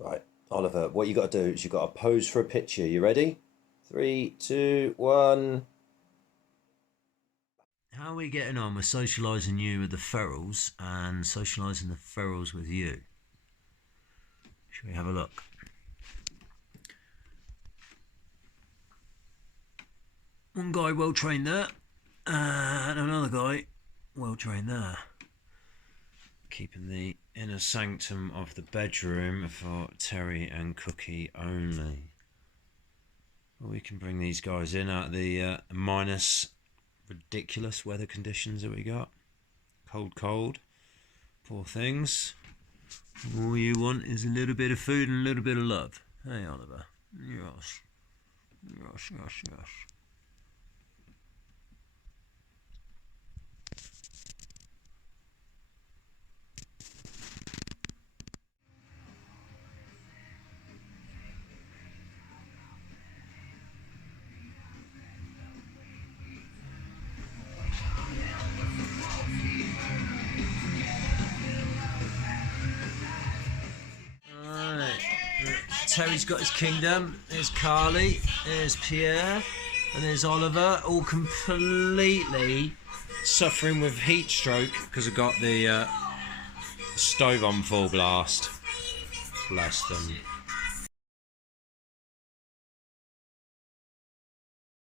Right, Oliver, what you got to do is you got to pose for a picture. You ready? Three, two, one. How are we getting on with socialising you with the ferals and socialising the ferals with you? Shall we have a look? One guy well trained there, and another guy well trained there. Keeping the inner sanctum of the bedroom for Terry and Cookie only. Well, we can bring these guys in at the minus ridiculous weather conditions that we got. Cold. Poor things. All you want is a little bit of food and a little bit of love. Hey, Oliver. Yes. Alright. Terry's got his kingdom. There's Carly. There's Pierre. And there's Oliver. All completely suffering with heat stroke because I got the stove on full blast. Bless them.